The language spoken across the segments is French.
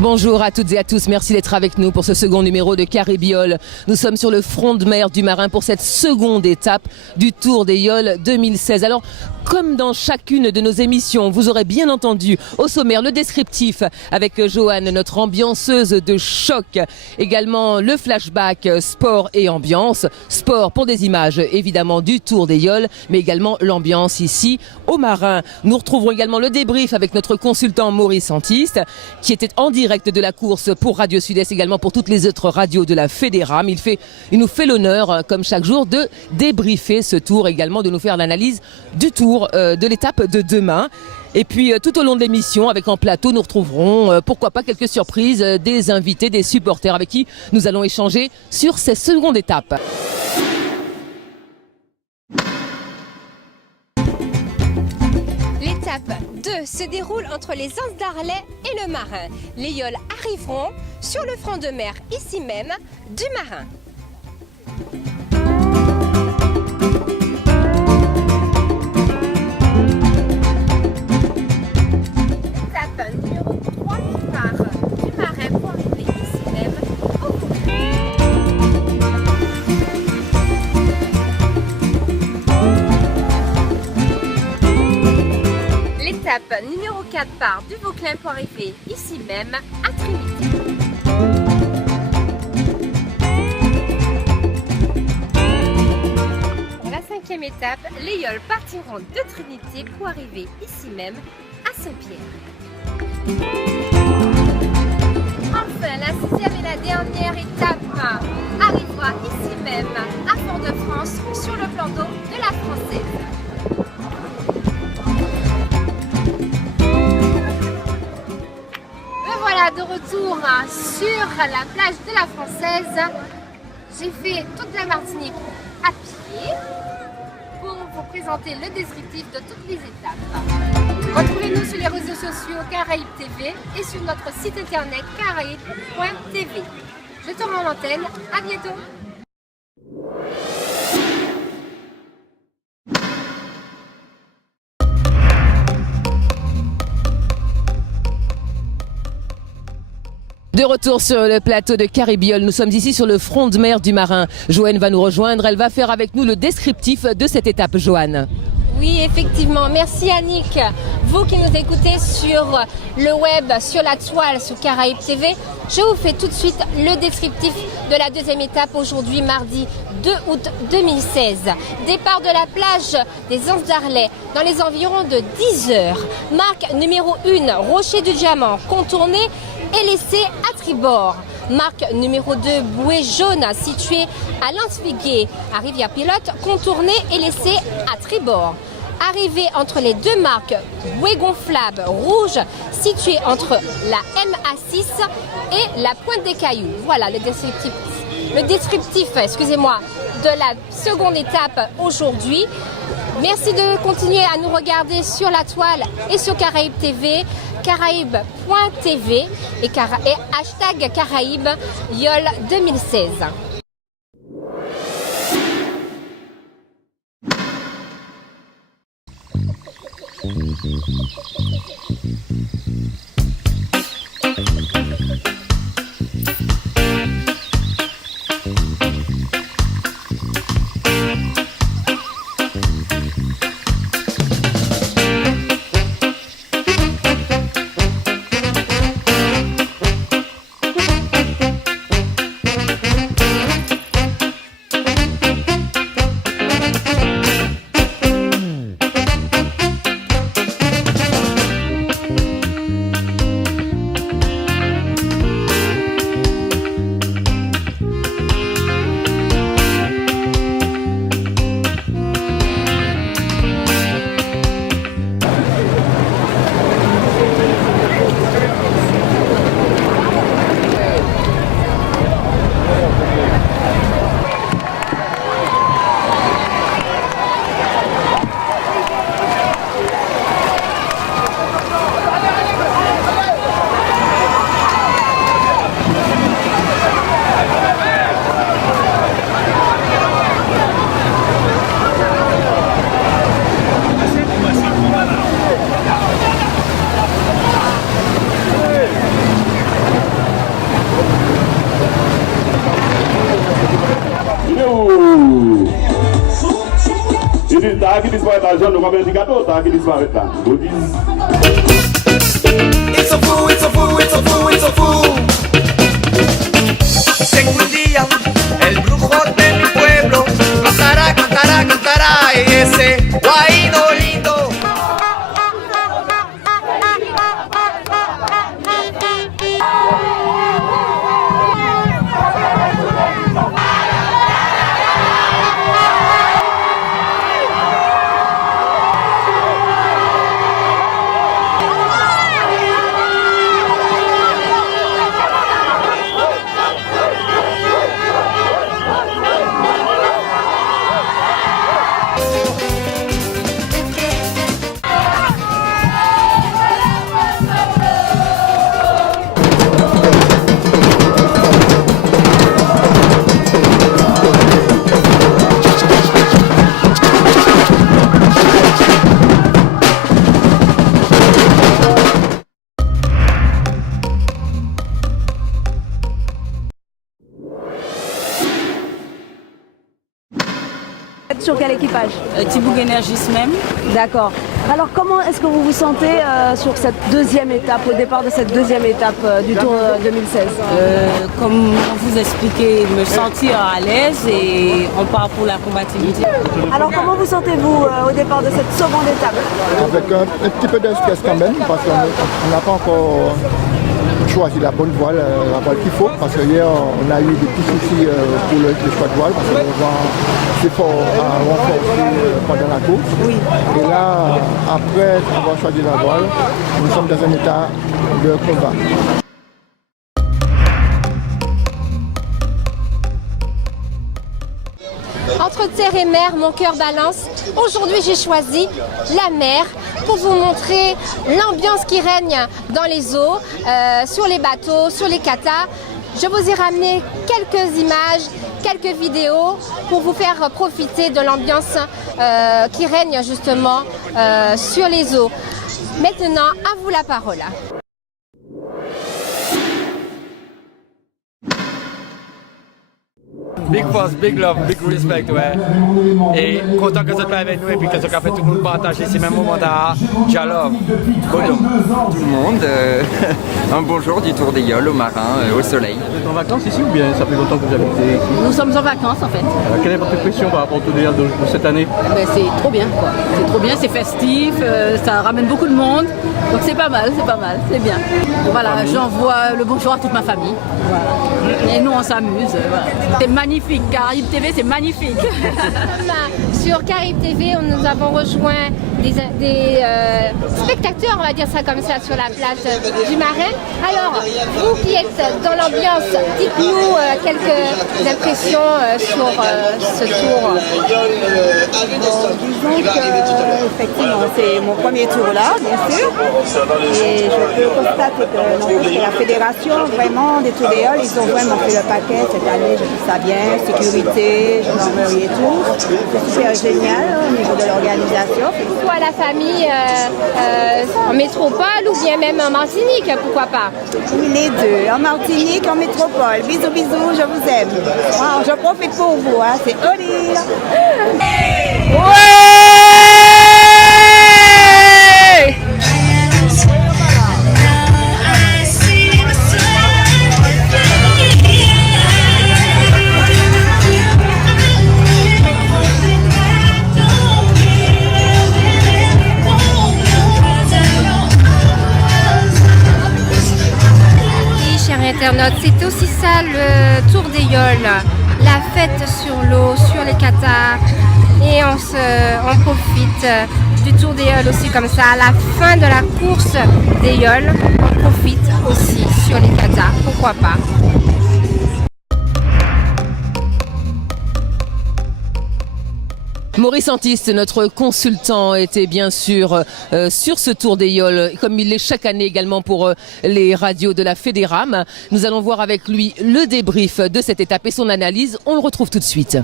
Bonjour à toutes et à tous, merci d'être avec nous pour ce second numéro de Carré-Biole. Nous sommes sur le front de mer du Marin pour cette seconde étape du Tour des Yoles 2016. Alors, comme dans chacune de nos émissions, vous aurez bien entendu au sommaire le descriptif avec Joanne, notre ambianceuse de choc. Également le flashback sport et ambiance. Sport pour des images évidemment du Tour des Yoles, mais également l'ambiance ici au Marin. Nous retrouverons également le débrief avec notre consultant Maurice Santiste qui était en direct de la course pour Radio Sud-Est, également pour toutes les autres radios de la Fédéram. Il nous fait l'honneur, comme chaque jour, de débriefer ce tour, également de nous faire l'analyse du tour de l'étape de demain. Et puis tout au long de l'émission, avec en plateau, nous retrouverons pourquoi pas quelques surprises, des invités, des supporters avec qui nous allons échanger sur ces secondes étapes. L'étape 2 se déroule entre les Anses d'Arlet et le Marin. Les Yoles arriveront sur le front de mer, ici même, du Marin. L'étape numéro 3 qui part du Marin pour arriver ici même au Vauclin. L'étape numéro 4 part du Vauclin pour arriver ici même à Trinité. Pour la 5e étape, les Yoles partiront de Trinité pour arriver ici même à Saint-Pierre. Enfin, la 6e et la dernière étape arrivera ici même à Fort-de-France sur le plan d'eau de la Française. Voilà, de retour sur la plage de la Française. J'ai fait toute la Martinique à pied pour vous présenter le descriptif de toutes les étapes. Retrouvez-nous sur les réseaux sociaux Caraïbes TV et sur notre site internet caraïbes.tv. Je te rends l'antenne, à bientôt. De retour sur le plateau de Carré-Biole, nous sommes ici sur le front de mer du Marin. Joanne va nous rejoindre, elle va faire avec nous le descriptif de cette étape. Joanne. Oui, effectivement. Merci Annick. Vous qui nous écoutez sur le web, sur la toile, sur Caraïbes TV, je vous fais tout de suite le descriptif de la deuxième étape aujourd'hui, mardi 2 août 2016. Départ de la plage des Anses d'Arlet dans les environs de 10 heures. Marque numéro 1, Rocher du Diamant, contourné et laissé à tribord. Marque numéro 2, Bouée Jaune, située à Lens-Figuier, à Rivière-Pilote, contourné et laissé à tribord. Arrivée entre les deux marques, Bouée Gonflable Rouge, située entre la MA6 et la Pointe des Cailloux. Voilà le descriptif, excusez-moi, de la seconde étape aujourd'hui. Merci de continuer à nous regarder sur la toile et sur Caraïbes TV, caraïbes.tv et hashtag Caraïbes Yoles 2016. T'as qui disparaît dans le jaune, nous avons un indicateur, t'as qui disparaît là. It's a fool, it's a fool, it's a fool, it's a fool. Sé que un día el brujo de mi pueblo cantará, cantará, cantará ese guayno lindo. Sur quel équipage? Tibouk Energys même. D'accord. Alors comment est-ce que vous vous sentez sur cette deuxième étape, au départ de cette deuxième étape du Tour 2016? Comme vous expliquez, me sentir à l'aise et on part pour la combativité. Alors comment vous sentez-vous au départ de cette seconde étape? Avec un petit peu de stress quand même, parce qu'on n'a pas encore choisi la bonne voile, la voile qu'il faut, parce que hier on a eu des petits soucis pour le choix de voile, parce que le vent c'est fort à renforcer pendant la course. Oui. Et là, après avoir choisi la voile, nous sommes dans un état de combat. Entre terre et mer, mon cœur balance. Aujourd'hui, j'ai choisi la mer pour vous montrer l'ambiance qui règne dans les eaux, sur les bateaux, sur les katas. Je vous ai ramené quelques images, quelques vidéos pour vous faire profiter de l'ambiance qui règne justement sur les eaux. Maintenant, à vous la parole. Big force, big love, big respect, ouais. Et content que vous êtes avec nous et puis que ça fait tout le monde partager ces mêmes moments là. Jalove, bonjour. Tout le monde, un bonjour du Tour des Yoles aux marins, au soleil. Vous êtes en vacances ici ou bien ça fait longtemps que vous habitez ici? Nous sommes en vacances en fait. Quelle est votre impression par rapport au Tour des Yoles de cette année? C'est trop bien quoi. C'est trop bien, c'est festif, ça ramène beaucoup de monde. Donc c'est pas mal, c'est bien. Voilà, j'envoie le bonjour à toute ma famille. Voilà. Et nous on s'amuse. Voilà. C'est magnifique, Caraïbes TV c'est magnifique. Sur Caraïbes TV, nous avons rejoint des spectateurs, on va dire ça comme ça, sur la plage du Marin. Alors, vous qui êtes dans l'ambiance, dites-nous quelques impressions sur ce tour. Disons que, effectivement, c'est mon premier tour là, bien sûr. Et je peux constater que la fédération, vraiment, des Tours des Yoles, ils ont vraiment fait le paquet cette année, je trouve ça bien. Sécurité, gendarmerie et tout. C'est super génial au niveau de l'organisation. Soit la famille en métropole ou bien même en Martinique, pourquoi pas? Oui, les deux, en Martinique, en métropole. Bisous, bisous, je vous aime. Wow, je profite pour vous, hein. C'est Oli. Ouais! Internautes, c'est aussi ça le Tour des Yoles, la fête sur l'eau, sur les katas, et on profite du Tour des Yoles aussi comme ça. À la fin de la course des Yoles, on profite aussi sur les katas, pourquoi pas. Maurice Antiste, notre consultant, était bien sûr sur ce Tour des Yoles, comme il l'est chaque année également pour les radios de la Fédéram. Nous allons voir avec lui le débrief de cette étape et son analyse. On le retrouve tout de suite.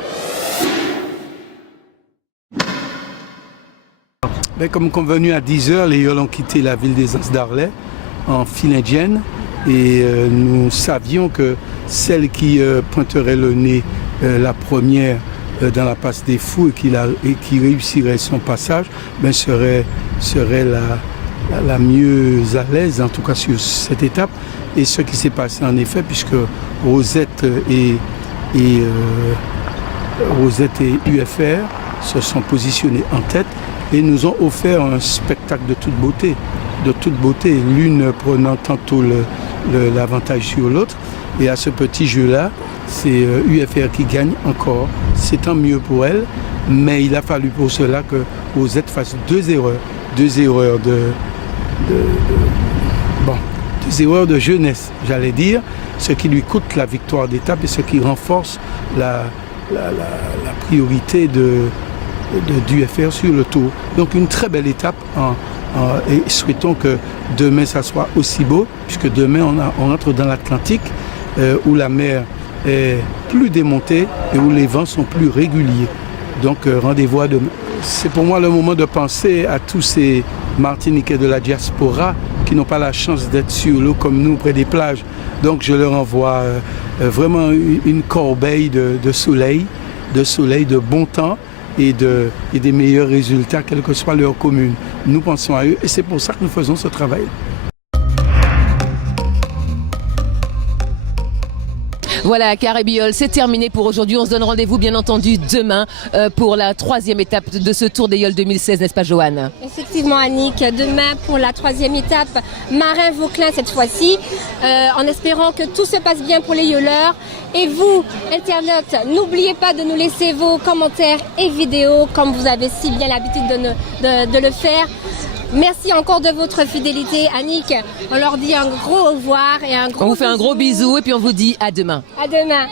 Comme convenu à 10h, les Yoles ont quitté la ville des Anses d'Arlet en file indienne et nous savions que celle qui pointerait le nez la première dans la passe des fous et qui réussirait son passage, ben serait la mieux à l'aise, en tout cas sur cette étape. Et ce qui s'est passé en effet, puisque Rosette et UFR se sont positionnés en tête et nous ont offert un spectacle de toute beauté, l'une prenant tantôt l'avantage sur l'autre. Et à ce petit jeu-là, c'est UFR qui gagne encore. C'est tant mieux pour elle, mais il a fallu pour cela que Rosette fasse deux erreurs de jeunesse, j'allais dire, ce qui lui coûte la victoire d'étape et ce qui renforce la priorité d'UFR sur le tour. Donc une très belle étape et souhaitons que demain ça soit aussi beau, puisque demain on entre dans l'Atlantique où la mer est plus démontée et où les vents sont plus réguliers. Donc rendez-vous à demain. C'est pour moi le moment de penser à tous ces Martiniquais de la diaspora qui n'ont pas la chance d'être sur l'eau comme nous près des plages. Donc je leur envoie vraiment une corbeille de soleil, de bon temps et des meilleurs résultats, quelle que soit leur commune. Nous pensons à eux et c'est pour ça que nous faisons ce travail. Voilà, Carré-Biol, c'est terminé pour aujourd'hui. On se donne rendez-vous bien entendu demain pour la 3e étape de ce Tour des Yoles 2016, n'est-ce pas Joanne? Effectivement Annick, demain pour la 3e étape, Marin-Vauclin cette fois-ci, en espérant que tout se passe bien pour les yoleurs. Et vous, internautes, n'oubliez pas de nous laisser vos commentaires et vidéos comme vous avez si bien l'habitude de le faire. Merci encore de votre fidélité, Annick. On leur dit un gros au revoir et un gros On vous fait un gros bisou et puis on vous dit à demain. À demain.